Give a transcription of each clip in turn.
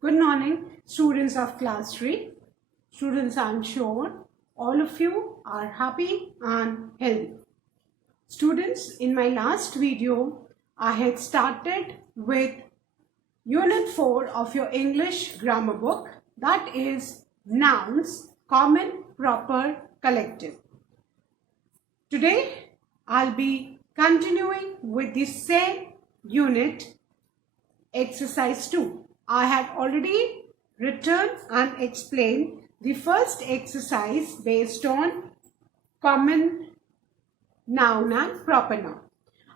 Good morning, students of class 3. Students, I'm sure all of you are happy and healthy. Students, in my last video, I had started with Unit 4 of your English grammar book, that is nouns, common, proper, collective. Today, I'll be continuing with the same unit, exercise 2. I have already written and explained the first exercise based on common noun and proper noun.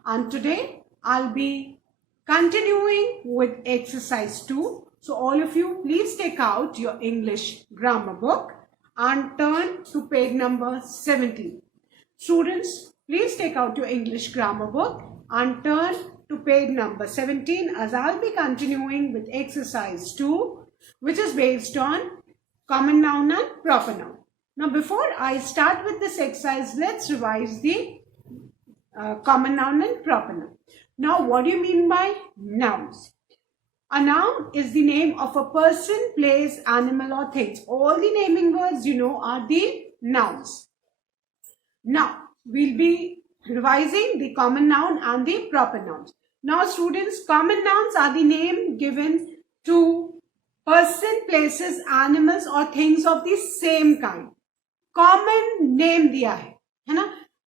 And today I'll be continuing with exercise 2. So all of you, please take out your English grammar book and turn to page number 17. Students, please take out your English grammar book and turn to page number 17 as I'll be continuing with exercise 2, which is based on common noun and proper noun. Now, before I start with this exercise, let's revise the common noun and proper noun. Now, what do you mean by nouns? A noun is the name of a person, place, animal or things. All the naming words you know are the nouns. Now, we'll be revising the common noun and the proper nouns. Now, students, common nouns are the name given to person, places, animals or things of the same kind. Common name दिया है ना?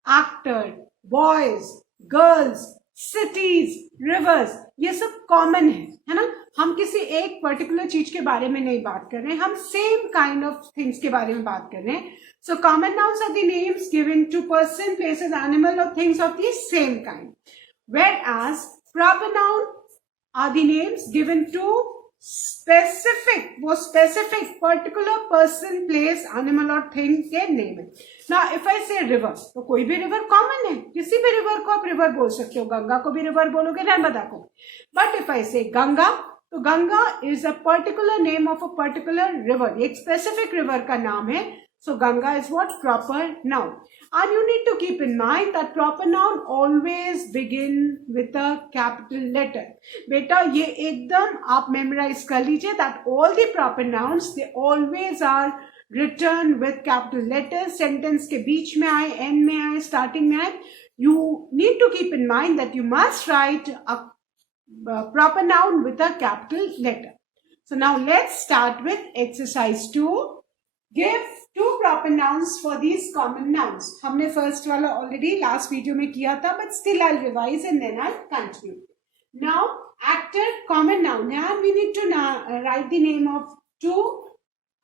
Actor, boys, girls, cities, rivers, ये सब common है ना? हम किसी एक पर्टिकुलर चीज के बारे में नहीं बात कर रहे हैं, हम सेम काइंड ऑफ थिंग्स के बारे में बात कर रहे हैं. So common nouns are the names given to person, places, animal or things of the same kind. Whereas proper noun are the names given to specific, वो specific particular person, place, animal or thing के name है. Now if I say river, तो कोई भी river common है, किसी भी river को आप river बोल सकते हो, गंगा को भी river बोलोगे, नर्मदा को. But if I say Ganga, तो Ganga is a particular name of a particular river, एक specific river का नाम है. So Ganga is what? Proper noun. And you need to keep in mind that proper noun always begin with a capital letter. बेटा ये एकदम आप memorize कर लीजिए that all the proper nouns they always are written with capital letters. Sentence के बीच में आए, end में आए, starting में आए. You need to keep in mind that you must write a proper noun with a capital letter. So now let's start with exercise 2. Give two proper nouns for these common nouns. हमने first वाला already last video में किया था, but still I'll revise and then I'll continue. Now, actor common noun है and we need to write the name of two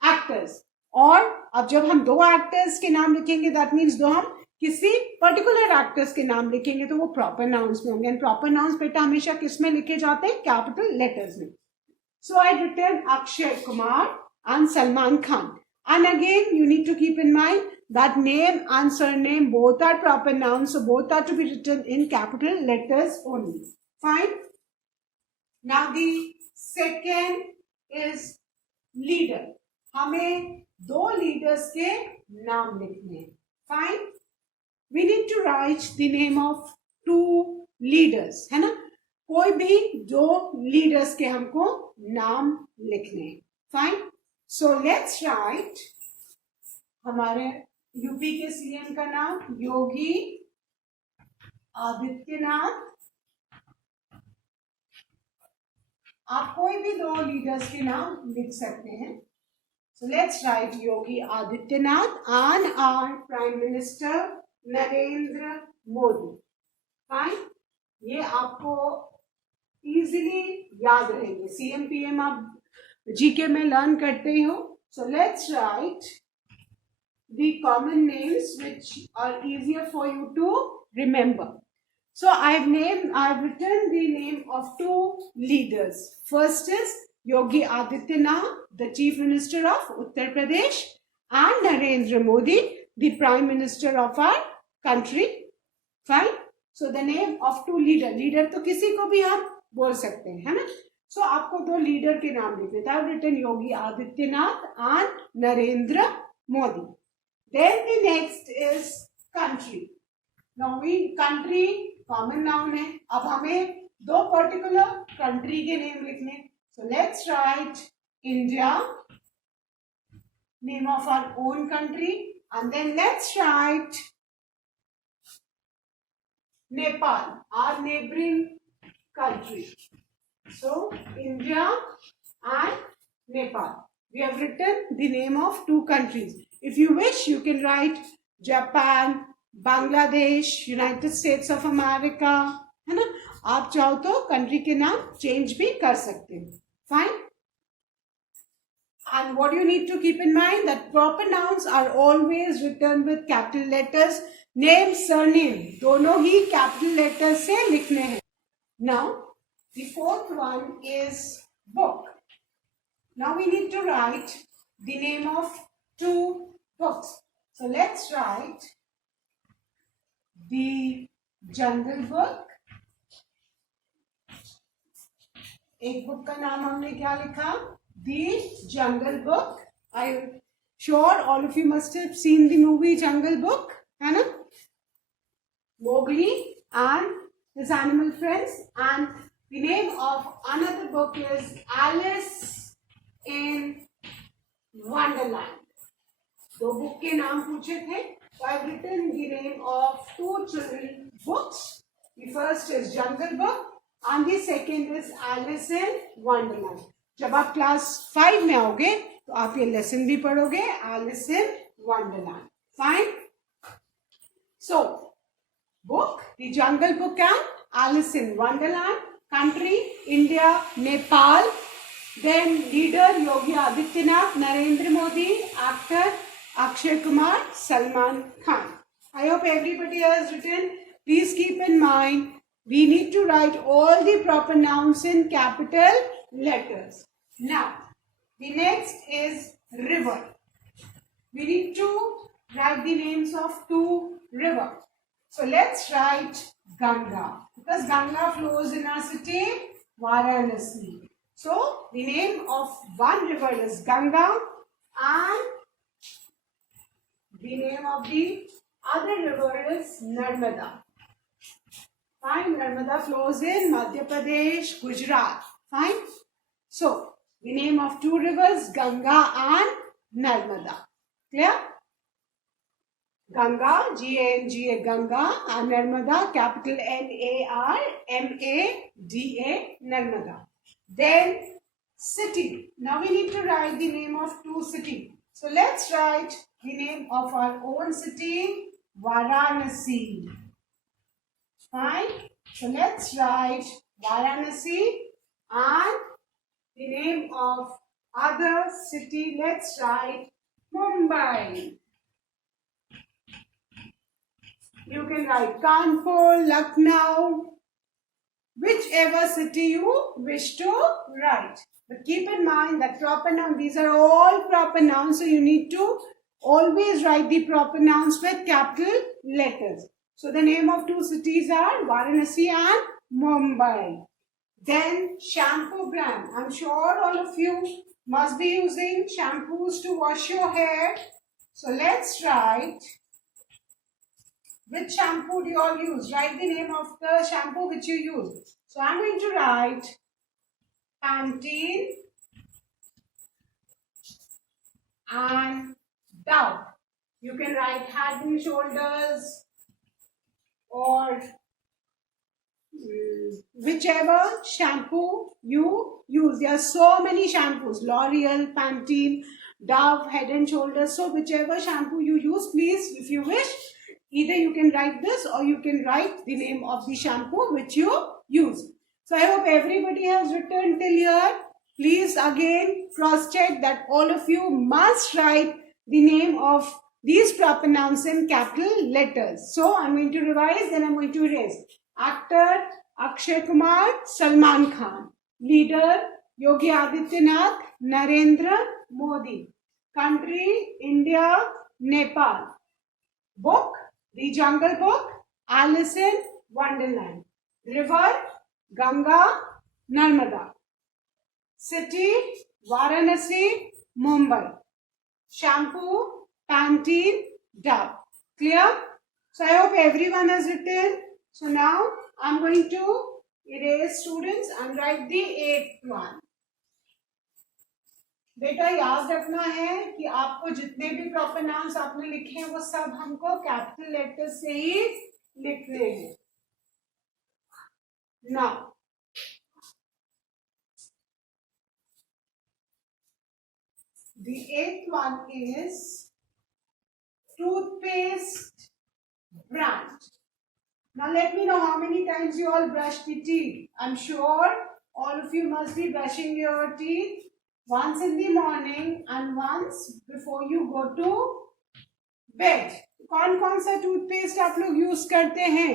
actors. और अब जब हम दो actors के नाम लिखेंगे, that means दो हम किसी particular actors के नाम लिखेंगे तो वो proper nouns में होंगे. And proper nouns बेटा हमेशा किस में लिखे जाते हैं? Capital letters में. So I written Akshay Kumar and Salman Khan. And again, you need to keep in mind that name and surname both are proper nouns, so both are to be written in capital letters only. Fine. Now the second is leader. हमें दो leaders के नाम लिखने हैं. Fine. We need to write the name of two leaders, है ना? कोई भी दो leaders के हमको नाम लिखने हैं. Fine. So let's write हमारे यूपी के सीएम का नाम योगी आदित्यनाथ. आप कोई भी दो लीडर्स के नाम लिख सकते हैं. So let's write Yogi Adityanath and our Prime Minister Narendra Modi. Fine. ये आपको easily याद रहेंगे. सीएम पीएम आप जीके में लर्न करते ही हो. So let's write the common names which are easier for you to remember. So I've written the name of two leaders. First is Yogi Adityanath, the Chief Minister of Uttar Pradesh, and Narendra Modi, the Prime Minister of our country. Fine. So the name of two leader. Leader तो किसी को भी हम बोल सकते हैं, है ना? So आपको दो लीडर के नाम लिखने. I've written Yogi Adityanath and Narendra Modi. Then the next is country. Now country common noun है. अब हमें दो particular country के name लिखने. So let's write India, name of our own country, and then let's write Nepal, our neighboring country. So, India and Nepal. We have written the name of two countries. If you wish, you can write Japan, Bangladesh, United States of America, है ना? आप चाहो तो country के नाम change भी कर सकते हो. Fine. And what you need to keep in mind that proper nouns are always written with capital letters. Name, surname, दोनों ही capital letters से लिखने हैं. Now, the fourth one is book. Now we need to write the name of two books. So let's write the Jungle Book. एक book का नाम हमने क्या लिखा? The Jungle Book. I'm sure all of you must have seen the movie Jungle Book, है ना? Mowgli and his animal friends, and the name of another book is Alice in Wonderland. दो book के नाम पूछे थे. So I've written the name of two children books. The first is Jungle Book and the second is Alice in Wonderland. जब आप class 5 में आओगे तो आप ये लेसन भी पढ़ोगे, Alice in Wonderland. Fine. So book, the Jungle Book and Alice in Wonderland. Country, India, Nepal. Then leader, Yogi Adityanath, Narendra Modi. Actor, Akshay Kumar, Salman Khan. I hope everybody has written. Please keep in mind, we need to write all the proper nouns in capital letters. Now, the next is river. We need to write the names of two rivers. So let's write Ganga, because Ganga flows in our city, Varanasi. So the name of one river is Ganga and the name of the other river is Narmada. Fine, Narmada flows in Madhya Pradesh, Gujarat. Fine. So the name of two rivers, Ganga and Narmada. Clear? Ganga, G-A-N-G-A, Ganga, and Narmada, capital N-A-R-M-A-D-A, Narmada. Then city. Now we need to write the name of two cities. So let's write the name of our own city, Varanasi. Fine. So let's write Varanasi and the name of other city. Let's write Mumbai. You can write Kanpur, Lucknow, whichever city you wish to write. But keep in mind that proper noun, these are all proper nouns, so you need to always write the proper nouns with capital letters. So the name of two cities are Varanasi and Mumbai. Then shampoo brand. I'm sure all of you must be using shampoos to wash your hair. So let's write, which shampoo do you all use? Write the name of the shampoo which you use. So I'm going to write Pantene and Dove. You can write Head and Shoulders or whichever shampoo you use. There are so many shampoos, L'Oreal, Pantene, Dove, Head and Shoulders. So whichever shampoo you use, please, if you wish, either you can write this or you can write the name of the shampoo which you use. So I hope everybody has written till here. Please again cross-check that all of you must write the name of these proper nouns in capital letters. So I'm going to revise, then I'm going to erase. Actor, Akshay Kumar, Salman Khan. Leader, Yogi Adityanath, Narendra Modi. Country, India, Nepal. Book, The Jungle Book, Alice in Wonderland. River, Ganga, Narmada. City, Varanasi, Mumbai. Shampoo, Pantene, Dove. Clear? So I hope everyone has written. So now I'm going to erase, students, and write the 8th one. बेटा याद रखना है कि आपको जितने भी proper nouns आपने लिखे हैं वो सब हमको कैपिटल लेटर से ही लिखने हैं. Now the eighth one is toothpaste brand. Now let me know how many times you all brush the teeth. I'm sure all of you must be brushing your teeth once in the morning and once before you go to bed. कौन कौन सा toothpaste आप लोग use करते हैं?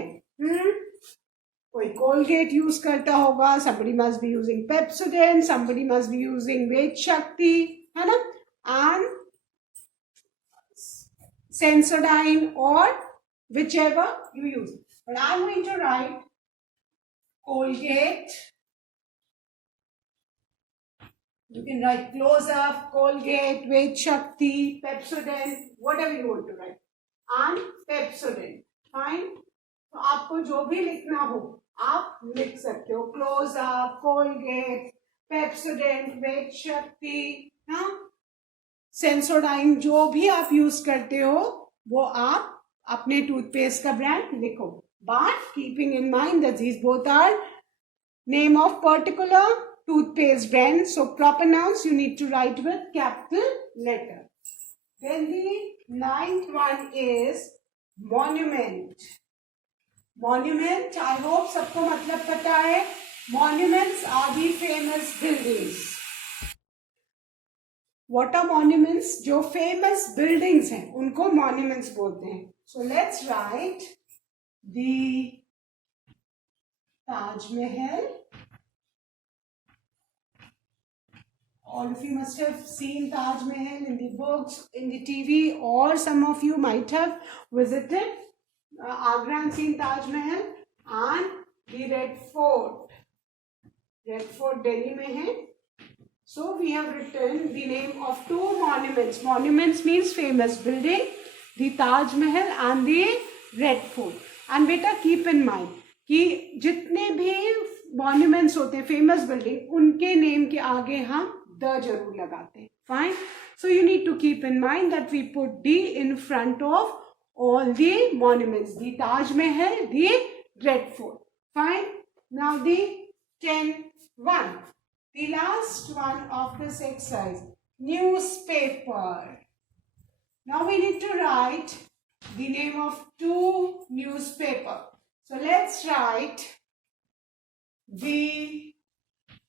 कोई Colgate use करता होगा, somebody must be using Pepsodent, somebody must be using वेद शक्ति, है ना, and Sensodyne or whichever you use. But I'm going to write Colgate. You can write Close Up, Colgate, Ved Shakti, Pepsodent, whatever you want to write. And Pepsodent. Fine. तो आपको जो भी लिखना हो आप लिख सकते हो. Close Up, Colgate, Pepsodent, Ved Shakti, हाँ, सेंसोडाइन, जो भी आप यूज करते हो वो आप अपने टूथपेस्ट का ब्रांड लिखो. But keeping in mind that these both are name of particular toothpaste brand. So proper nouns you need to write with capital letter. Then the ninth one is monument. Monument, I hope सबको मतलब पता है. Monuments are the famous buildings. What are monuments? जो famous buildings हैं उनको monuments बोलते हैं. So let's write the Taj Mahal. All of you must have seen Taj Mahal in the books, in the TV, or some of you might have visited Agra and seen Taj Mahal. And the Red Fort. Red Fort Delhi में है. So we have written the name of two monuments. Monuments means famous building, the Taj Mahal and the Red Fort. And beta keep in mind कि जितने भी monuments होते हैं famous building, उनके name के आगे हम द जरूर लगाते हैं. Fine. So you need to keep in mind that we put D in front of all the monuments. The Taj Mahal, the Red Fort. Fine. Now the 10th one. The last one of this exercise, newspaper. Now we need to write the name of two newspaper. So let's write the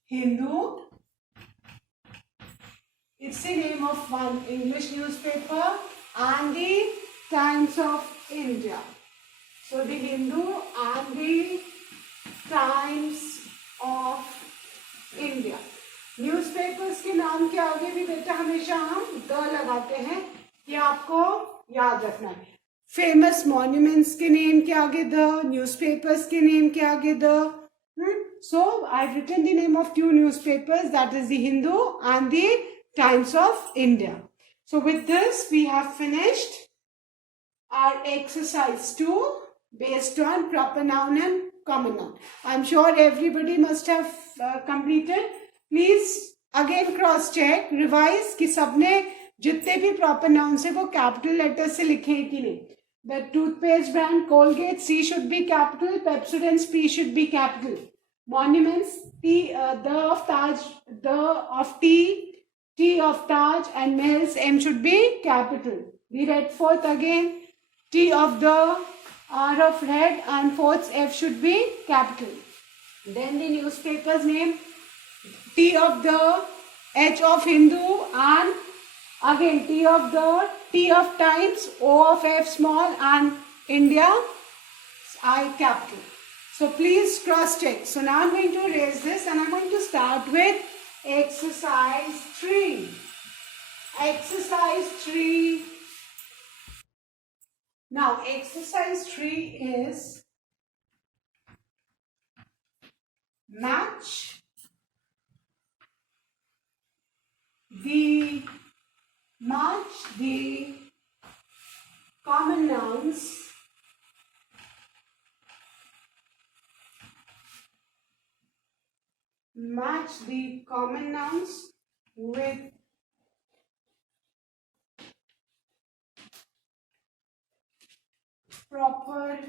Hindu. It's the name of one English newspaper, and the Times of India. So the Hindu and the Times of India. Newspapers के नाम के आगे भी बेटा हमेशा हम the लगाते हैं, ये आपको याद रखना है. फेमस मॉन्यूमेंट्स के नेम के आगे द, न्यूज़पेपर्स के नेम के आगे the. So I have written the name of two newspapers, that is the Hindu and the Times of India. So with this we have finished our exercise 2 based on proper noun and common noun. I'm sure everybody must have completed. Please again cross check, revise कि सबने जितने भी proper nouns है वो capital letters से लिखे हैं कि नहीं. The toothpaste brand Colgate, C should be capital. Pepsodent, P should be capital. Monuments, the of Taj, the of T of Taj, and Mahals, M should be capital. The Red Fort again, T of the, R of red, and fourth F should be capital. Then the newspaper's name, T of the, H of Hindu, and again T of the, T of Times, O of F small, and India, I capital. So please cross check. So now I'm going to erase this and I'm going to start with exercise 3. Exercise 3. Now exercise 3 is match the common nouns with proper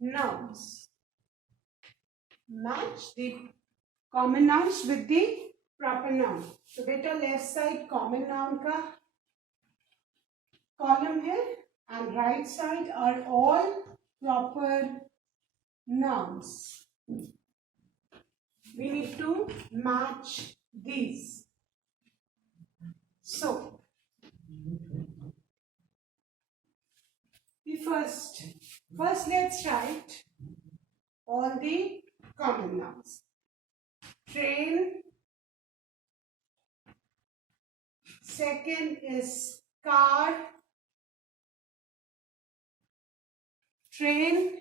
nouns. Match the common nouns with the proper noun. तो बेटा left side common noun का column है and right side are all proper nouns. We need to match these. So the first let's write all the common nouns. Train. Second is car. Train,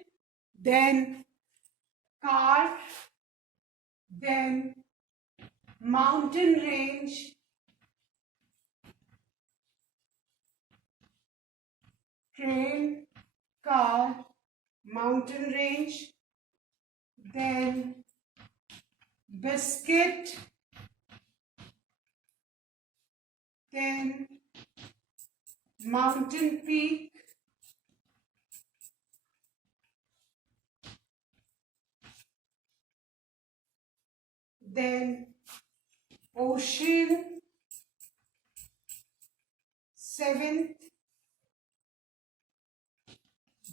then car, then mountain range, train, car, mountain range, then biscuit, then mountain peak, then ocean, seventh,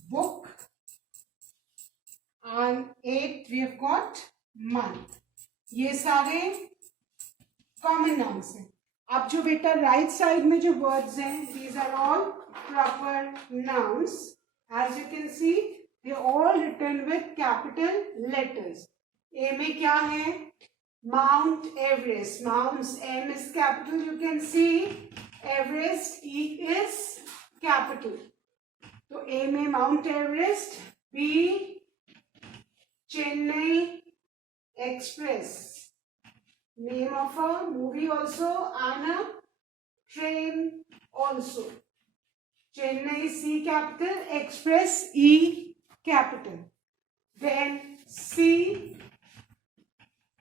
book, and eighth we have got month. ये सारे common nouns हैं. अब जो बेटा right side में जो words हैं, these are all proper nouns. As you can see, they are all written with capital letters. A में क्या है? Mount Everest. Mount's M is capital. You can see Everest E is capital. तो A में Mount Everest. B Chennai Express. Name of a movie also and a train also. Chennai C capital, Express E capital. Then C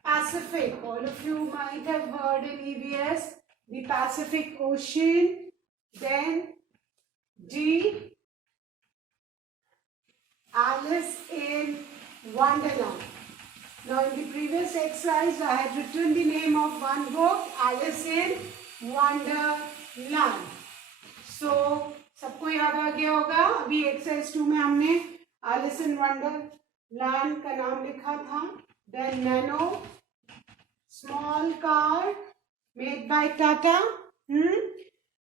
Pacific. All of you might have heard in EVS the Pacific Ocean. Then D Alice in Wonderland. Now in the previous exercise I had written the name of one book, Alice in Wonderland. So सबको याद आ गया होगा. अभी exercise 2 में हमने Alice in Wonderland का नाम लिखा था. Then Nano, small car made by Tata.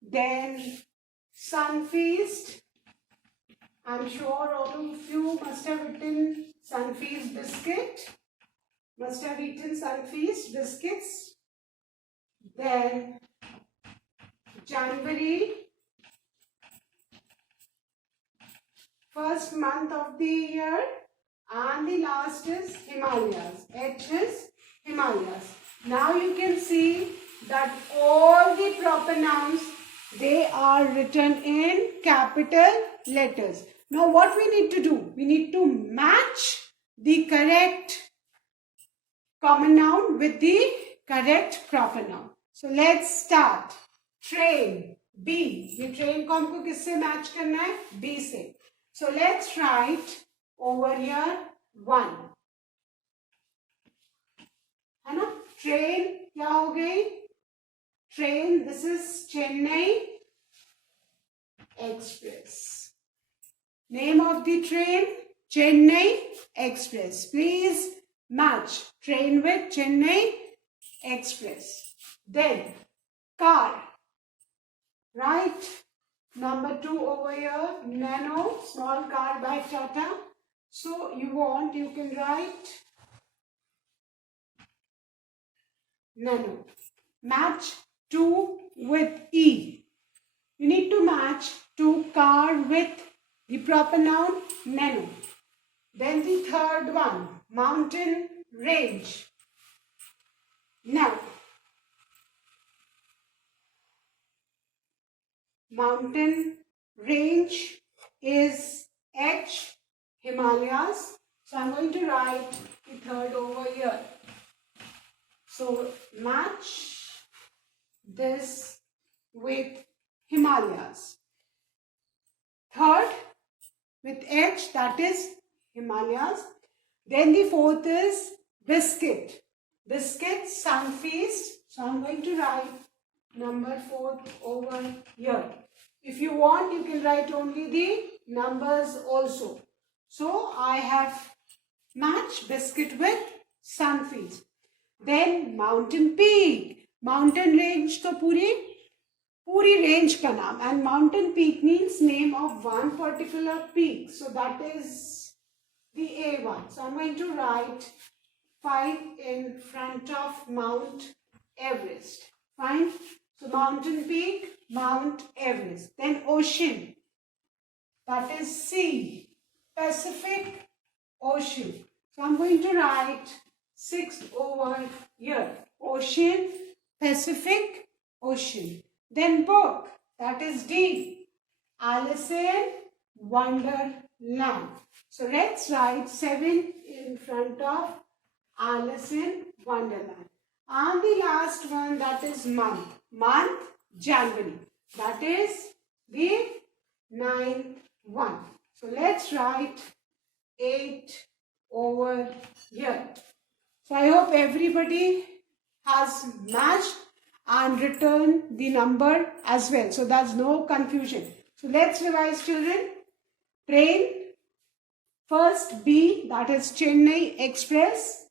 Then Sunfeast. I'm sure all of you must have eaten Sunfeast biscuit. Must have eaten Sunfeast biscuits. Then January, first month of the year, and the last is Himalayas. H is Himalayas. Now you can see that all the proper nouns, they are written in capital letters. Now what we need to do? We need to match the correct common noun with the correct proper noun. So let's start. Train, B. ये train को हमको किससे match करना है? B से. So let's write over here 1. है ना? Train क्या हो गई? Train, this is Chennai Express. Name of the train, Chennai Express. Please match train with Chennai Express. Then car. Right? Number 2 over here, Nano, small car by Tata. So you can write Nano. Match 2 with E. You need to match 2 car with the proper noun Nano. Then the third one, mountain range. Now, mountain range is H, Himalayas. So I'm going to write the third over here. So match this with Himalayas. Third with H, that is Himalayas. Then the fourth is biscuit. Biscuit, Sunfeast. So I'm going to write number 4 over here. If you want, you can write only the numbers also. So I have matched biscuit with Sunfeast. Then mountain peak. Mountain range तो पूरी range का नाम, and mountain peak means name of one particular peak. So that is the A1. So I'm going to write 5 in front of Mount Everest. Fine. So mountain peak, Mount Everest. Then ocean. That is C. Pacific Ocean. So I'm going to write 6 over here. Ocean, Pacific Ocean. Then book. That is D. Alice in Wonderland. So let's write 7 in front of Alice in Wonderland. And the last one, that is month. Month, January. That is the 9th one. So let's write 8 over here. So I hope everybody has matched and written the number as well. So there's no confusion. So let's revise, children. Train. First B, that is Chennai Express.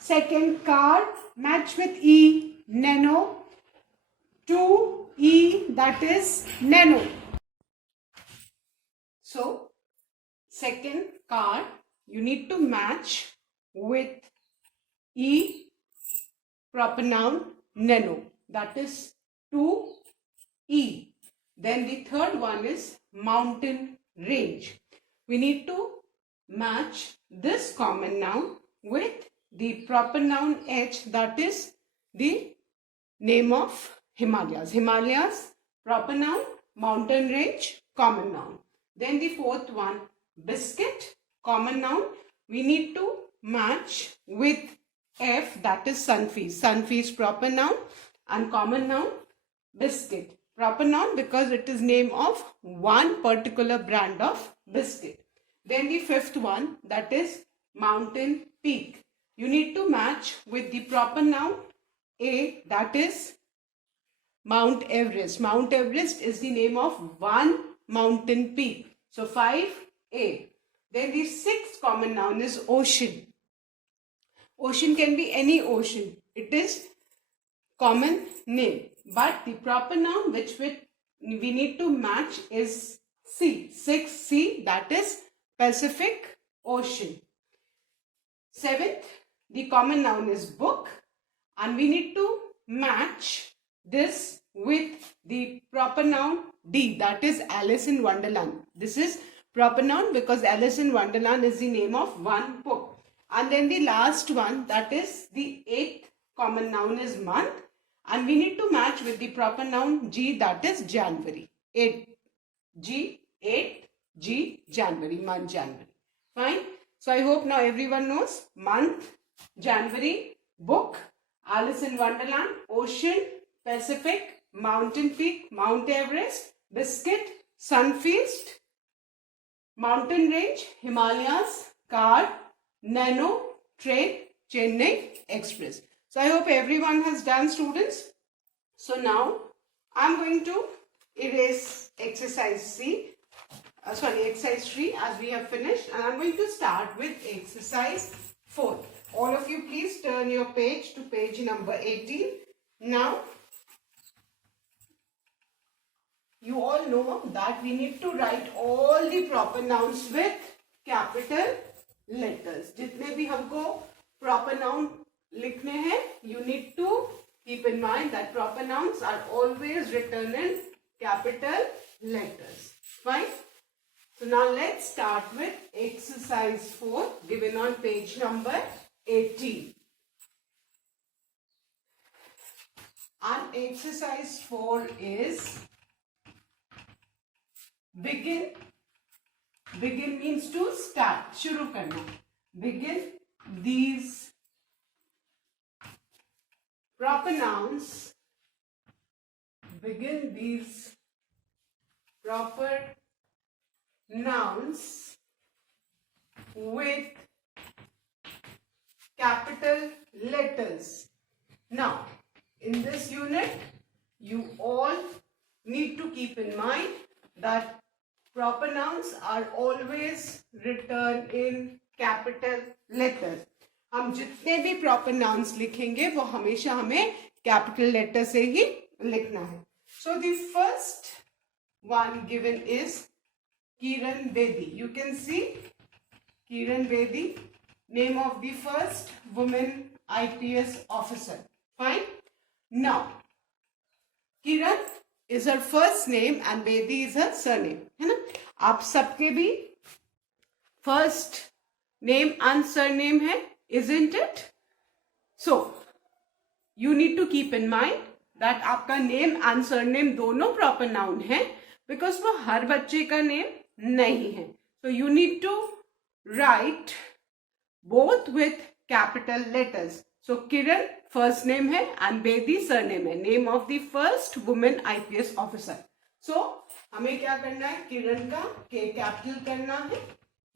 Second car, match with E, Nano. 2 E, that is Nano. So second car, you need to match with E, proper noun, Nano. That is 2 E. Then the third one is mountain range. We need to match this common noun with the proper noun H, that is the name of Himalayas. Himalayas, proper noun, mountain range, common noun. Then the fourth one, biscuit, common noun. We need to match with F, that is Sunfeast. Sunfeast, proper noun, and common noun, biscuit. Proper noun because it is name of one particular brand of biscuit. Then the fifth one, that is mountain peak. You need to match with the proper noun A, that is Mount Everest. Mount Everest is the name of one mountain peak. So 5A. Then the sixth common noun is ocean. Ocean can be any ocean. It is common name. But the proper noun which we need to match is C. 6C, that is Pacific Ocean. Seventh, the common noun is book, and we need to match this with the proper noun D, that is Alice in Wonderland. This is proper noun because Alice in Wonderland is the name of one book. And then the last one, that is the eighth common noun is month, and we need to match with the proper noun G, that is January. 8 G, 8 G, January, month January. Fine. So I hope now everyone knows month, January, book, Alice in Wonderland, ocean, Pacific, mountain peak, Mount Everest, biscuit, Sunfeast, mountain range, Himalayas, car, Nano, train, Chennai Express. So I hope everyone has done, students. So now I am going to erase exercise C. Exercise 3 as we have finished, and I am going to start with exercise 4. All of you please turn your page to page number 18. Now, you all know that we need to write all the proper nouns with capital letters. जितने भी हमको proper noun लिखने हैं, you need to keep in mind that proper nouns are always written in capital letters. Fine. So now let's start with exercise 4 given on page number 18. And exercise 4 is begin. Begin means to start. शुरू करना. Begin these proper nouns. Begin these proper nouns with capital letters. Now, in this unit, you all need to keep in mind that proper nouns are always written in capital letters. हम जितने भी proper nouns लिखेंगे वो हमेशा हमें capital letter से ही लिखना है. So the first one given is Kiran Bedi. You can see Kiran Bedi, name of the first woman IPS officer. Fine. Now, Kiran is her first name and Bedi is her surname. है ना? आप सबके भी first name and surname है, isn't it? So, you need to keep in mind that आपका name and surname दोनों proper noun है, because वो हर बच्चे का name नहीं है. So, you need to write both with capital letters. So, Kiran first name है and Bedi surname है, name of the first woman IPS officer. So, हमें क्या करना है? किरण का K capital करना है.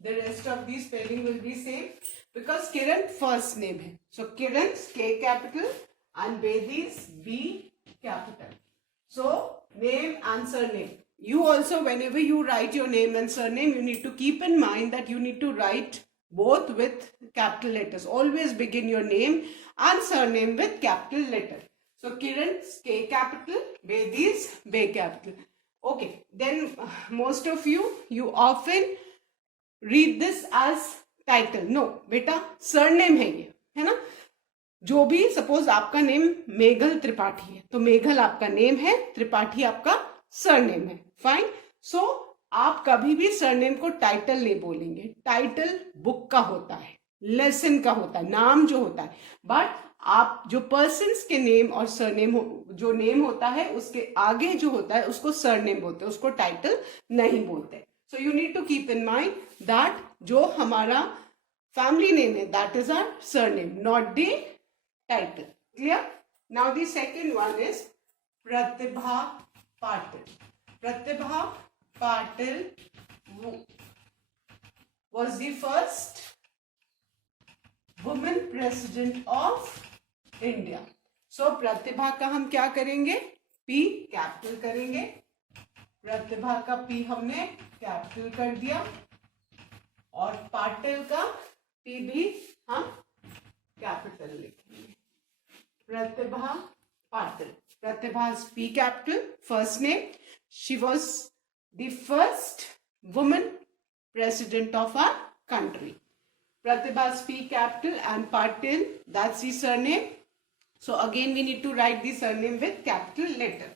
The rest of the spelling will be same because Kiran first name है. So, Kiran's K capital and Bedi's B capital. So, name and surname. You also, whenever you write your name and surname, you need to keep in mind that you need to write both with capital letters. Always begin your name and surname with capital letter. So, Kiran's K capital, Bedi's B capital. Okay, then most of you often read this as title. No, beta, surname है ये, है ना? जो भी suppose आपका name Meghal Tripathi है तो मेघल आपका नेम है, त्रिपाठी आपका सरनेम है. फाइन. सो आप कभी भी सरनेम को टाइटल नहीं बोलेंगे. टाइटल बुक का होता है, लेसन का होता है, नाम जो होता है. बट आप जो पर्सन्स के नेम और सरनेम जो नेम होता है उसके आगे जो होता है उसको सरनेम बोलते हैं, उसको टाइटल नहीं बोलते. So you need to keep in mind that जो हमारा फैमिली नेम है that is our surname, not the title. Clear? Now the second one is Pratibha Patil. Pratibha Patil was the first woman president of India. So Pratibha का हम क्या करेंगे? P capital करेंगे. प्रतिभा का P हमने capital कर दिया और पाटिल का P भी हम कैपिटल लिखेंगे. Pratibha Patil. Pratibha's P capital, first name. She was the first woman president of our country. Pratibha's P capital and Patil, that's the surname. So again we need to write the surname with capital letter.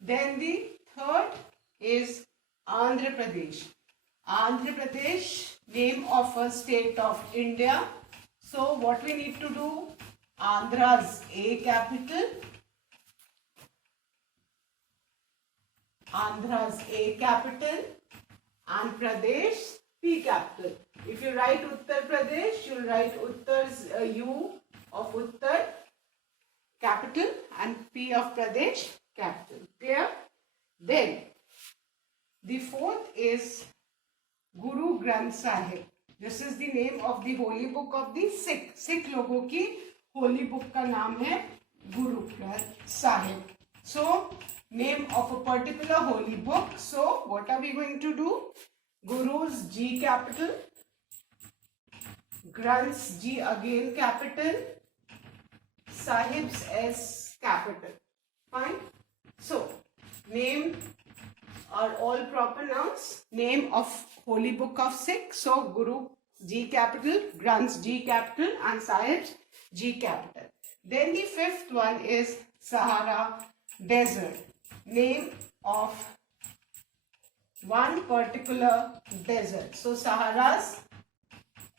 Then the third is Andhra Pradesh. Andhra Pradesh, name of a state of India. So what we need to do? Andhra's A capital. Andhra's A capital and Pradesh P capital. If you write Uttar Pradesh, you'll write Uttar's U of Uttar capital and P of Pradesh capital. Clear? Then the fourth is Guru Granth Sahib. This is the name of the holy book of the Sikh. Sikh लोगों की holy book का नाम है Guru Granth Sahib. So, name of a particular holy book. So, what are we going to do? Guru's G capital, Granth's G again capital, Sahib's S capital. Fine. So, name are all proper nouns. Name of holy book of Sikh. So, Guru G capital, Granth's G capital and Sahib's G capital. Then the fifth one is Sahara Desert. Name of one particular desert. So, Sahara's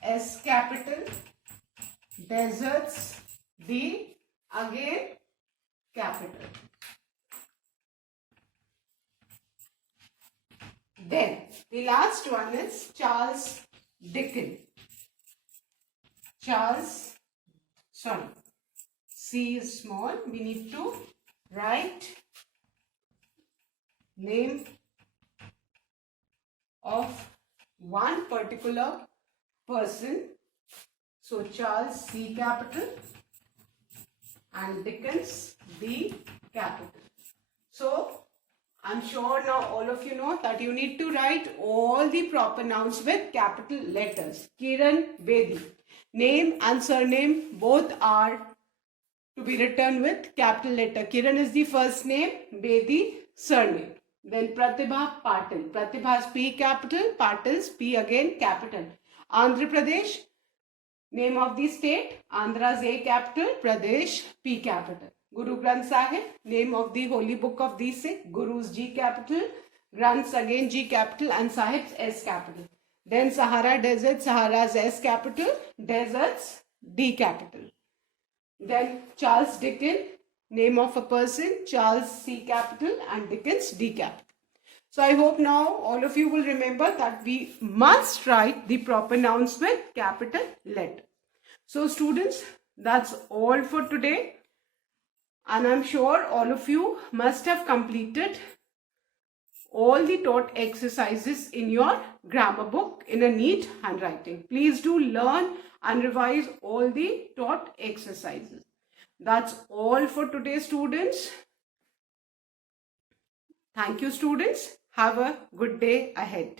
S capital, deserts D again capital. Then the last one is Charles Dickens. C is small. We need to write name of one particular person. So Charles C capital and Dickens D capital. So I'm sure now all of you know that you need to write all the proper nouns with capital letters. Kiran Bedi. Name and surname both are to be written with capital letter. Kiran is the first name, Bedi surname. Then Pratibha Patil. Pratibha is P capital, Patil's P again capital. Andhra Pradesh, name of the state, Andhra's A capital, Pradesh P capital. Guru Granth Sahib, name of the holy book of the Sikh, Guru's G capital, Granth's again G capital and Sahib's S capital. Then Sahara Desert, Sahara's S capital, Desert's D capital. Then Charles Dickens, name of a person, Charles C capital and Dickens D capital. So I hope now all of you will remember that we must write the proper nouns with capital letter. So students, that's all for today. And I'm sure all of you must have completed all the taught exercises in your grammar book in a neat handwriting. Please do learn and revise all the taught exercises. That's all for today, students. Thank you, students. Have a good day ahead.